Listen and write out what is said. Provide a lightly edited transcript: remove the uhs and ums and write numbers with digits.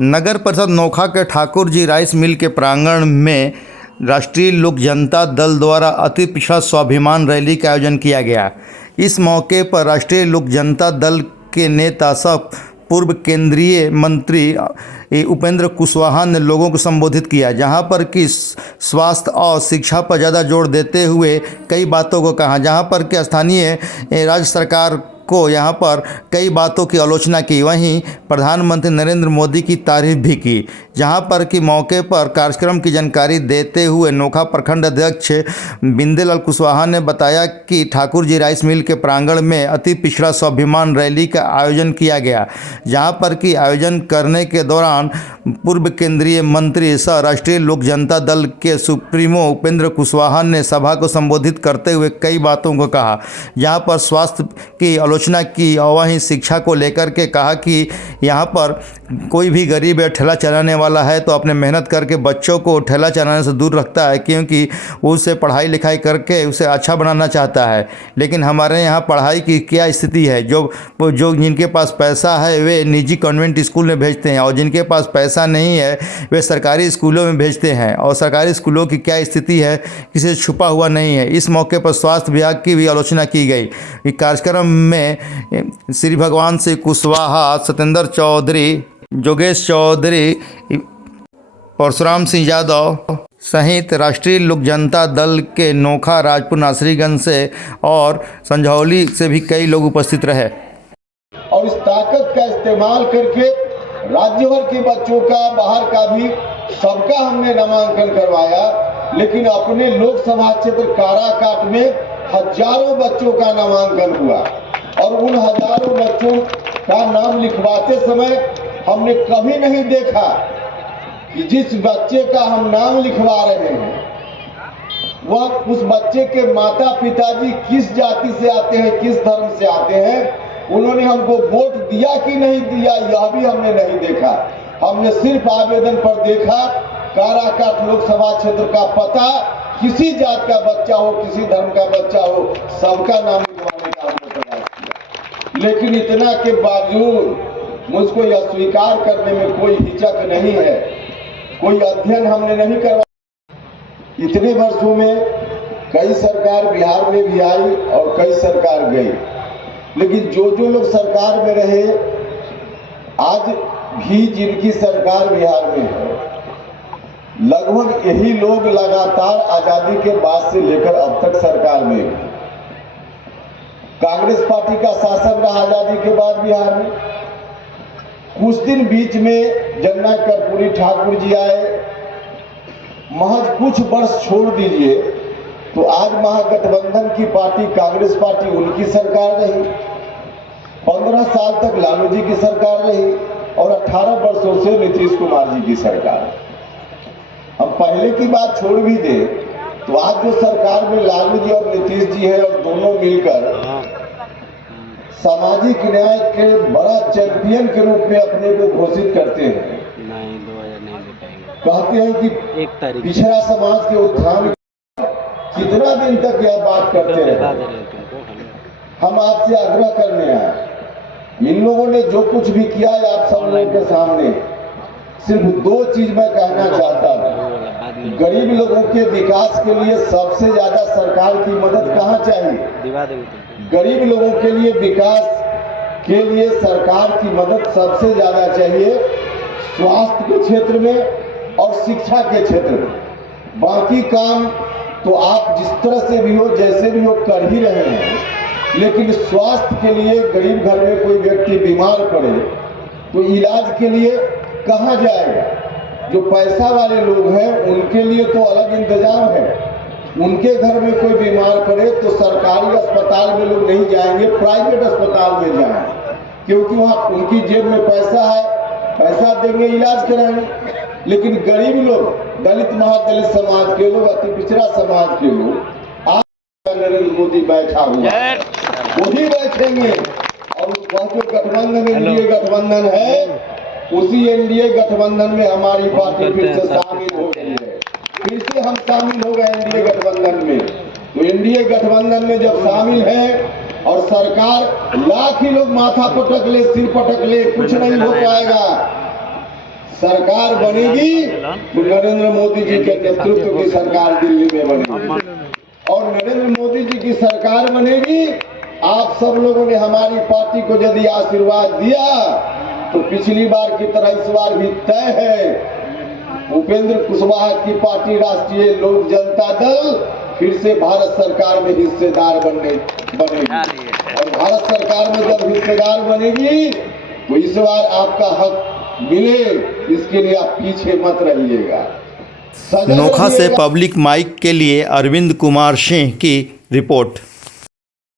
नगर परिषद नोखा के Thakur G rice mill के प्रांगण में राष्ट्रीय लोक जनता दल द्वारा अति पिछड़ा स्वाभिमान रैली का आयोजन किया गया। इस मौके पर राष्ट्रीय लोक जनता दल के नेता सह पूर्व केंद्रीय मंत्री उपेंद्र कुशवाहा ने लोगों को संबोधित किया, जहां पर कि स्वास्थ्य और शिक्षा पर ज़्यादा जोर देते हुए कई बातों को कहा, जहां पर कि स्थानीय राज्य सरकार को यहाँ पर कई बातों की आलोचना की। वहीं प्रधानमंत्री नरेंद्र मोदी की तारीफ भी की। जहाँ पर कि मौके पर कार्यक्रम की जानकारी देते हुए नोखा प्रखंड अध्यक्ष बिंदेलाल कुशवाहा ने बताया कि ठाकुर जी राइस मिल के प्रांगण में अति पिछड़ा स्वाभिमान रैली का आयोजन किया गया, जहाँ पर कि आयोजन करने के दौरान पूर्व केंद्रीय मंत्री सह राष्ट्रीय लोक जनता दल के सुप्रीमो उपेंद्र कुशवाहा ने सभा को संबोधित करते हुए कई बातों को कहा, जहाँ पर स्वास्थ्य की आलोचना की और वहीं शिक्षा को लेकर के कहा कि यहाँ पर कोई भी गरीब या ठेला चलाने वाला है तो अपने मेहनत करके बच्चों को ठेला चलाने से दूर रखता है, क्योंकि उसे पढ़ाई लिखाई करके उसे अच्छा बनाना चाहता है। लेकिन हमारे यहाँ पढ़ाई की क्या स्थिति है, जो जिनके पास पैसा है वे निजी कॉन्वेंट स्कूल में भेजते हैं और जिनके पास पैसा नहीं है वे सरकारी स्कूलों में भेजते हैं। और सरकारी स्कूलों की क्या स्थिति है किसी से छुपा हुआ नहीं है। इस मौके पर स्वास्थ्य विभाग की भी आलोचना की गई। इस कार्यक्रम में श्री भगवान सिंह कुशवाहा, सत्येंद्र चौधरी, जोगेश चौधरी, परशुराम सिंह यादव सहित राष्ट्रीय लोक जनता दल के नोखा, राजपुर, नासरीगंज से और संझौली से भी कई लोग उपस्थित रहे। और इस ताकत का इस्तेमाल करके राज्य भर के बच्चों का, बाहर का भी सबका हमने नामांकन करवाया। लेकिन अपने लोकसभा क्षेत्र काराकाट में हजारों बच्चों का नामांकन हुआ और उन हजारों बच्चों का नाम लिखवाते समय हमने कभी नहीं देखा कि जिस बच्चे का हम नाम लिखवा रहे हैं वह उस बच्चे के माता पिताजी किस जाति से आते हैं, किस धर्म से आते हैं, उन्होंने हमको वोट दिया कि नहीं दिया यह भी हमने नहीं देखा। हमने सिर्फ आवेदन पर देखा काराकाट लोकसभा क्षेत्र का पता, किसी जात का बच्चा हो, किसी धर्म का बच्चा हो, सबका नाम लिखवाने का हमने प्रयास किया। लेकिन इतना के बावजूद मुझको यह स्वीकार करने में कोई हिचक नहीं है, कोई अध्ययन हमने नहीं करवाया। इतने वर्षों में कई सरकार बिहार में भी आई और कई सरकार गई, लेकिन जो लोग सरकार में रहे आज भी जिनकी सरकार बिहार में है, लगभग यही लोग लगातार आजादी के बाद से लेकर अब तक सरकार में। कांग्रेस पार्टी का शासन रहा आजादी के बाद बिहार में। कुछ दिन बीच में जन्ना कर्पूरी ठाकुर जी आए, महज कुछ वर्ष छोड़ दीजिए तो आज महागठबंधन की पार्टी कांग्रेस पार्टी उनकी सरकार रही, 15 साल तक लालू जी की सरकार रही और 18 वर्षों से नीतीश कुमार जी की सरकार। हम पहले की बात छोड़ भी दे तो आज जो सरकार में लालू जी और नीतीश जी है और दोनों मिलकर सामाजिक न्याय के बड़ा चैंपियन के रूप में अपने को घोषित करते हैं। कहते हैं कि पिछड़ा समाज के उत्थान, कितना दिन तक यह बात करते रहे। हम आपसे आग्रह करने आए, इन लोगों ने जो कुछ भी किया है आप सब लोगों के सामने, सिर्फ दो चीज मैं कहना चाहता हूँ। गरीब लोगों के विकास के लिए सबसे ज्यादा सरकार की मदद कहाँ चाहिए? गरीब लोगों के लिए विकास के लिए सरकार की मदद सबसे ज्यादा चाहिए स्वास्थ्य के क्षेत्र में और शिक्षा के क्षेत्र में। बाकी काम तो आप जिस तरह से भी हो, जैसे भी हो, कर ही रहे हैं, लेकिन स्वास्थ्य के लिए गरीब घर में कोई व्यक्ति बीमार पड़े तो इलाज के लिए कहाँ जाएगा? जो पैसा वाले लोग हैं उनके लिए तो अलग इंतजाम है, उनके घर में कोई बीमार पड़े तो सरकारी अस्पताल में लोग नहीं जाएंगे, प्राइवेट अस्पताल में जाएंगे, क्योंकि वहाँ उनकी जेब में पैसा है, पैसा देंगे इलाज कराएंगे। लेकिन गरीब लोग, दलित महादलित समाज के लोग, अति पिछड़ा समाज के लोग, आज नरेंद्र मोदी बैठा हुआ वही बैठेंगे और जो गठबंधन एनडीए गठबंधन है उसी एनडीए गठबंधन में हमारी पार्टी फिर से शामिल हो गई है। फिर से हम शामिल हो गए एनडीए गठबंधन में। तो एनडीए गठबंधन में जब शामिल है और सरकार लाख ही लोग माथा पटक ले, सिर पटक ले, कुछ नहीं हो पाएगा। सरकार बनेगी तो नरेंद्र मोदी जी के नेतृत्व की सरकार दिल्ली में बनेगी, और नरेंद्र मोदी जी की सरकार बनेगी। आप सब लोगों ने हमारी पार्टी को यदि आशीर्वाद दिया तो पिछली बार की तरह इस बार भी तय है, उपेंद्र कुशवाहा की पार्टी राष्ट्रीय लोक जनता दल फिर से भारत सरकार में हिस्सेदार बनेगी, और भारत सरकार में जब हिस्सेदार बनेगी तो इस बार आपका हक मिले, इसके लिए आप पीछे मत रहिएगा। नोखा से पब्लिक माइक के लिए अरविंद कुमार सिंह की रिपोर्ट।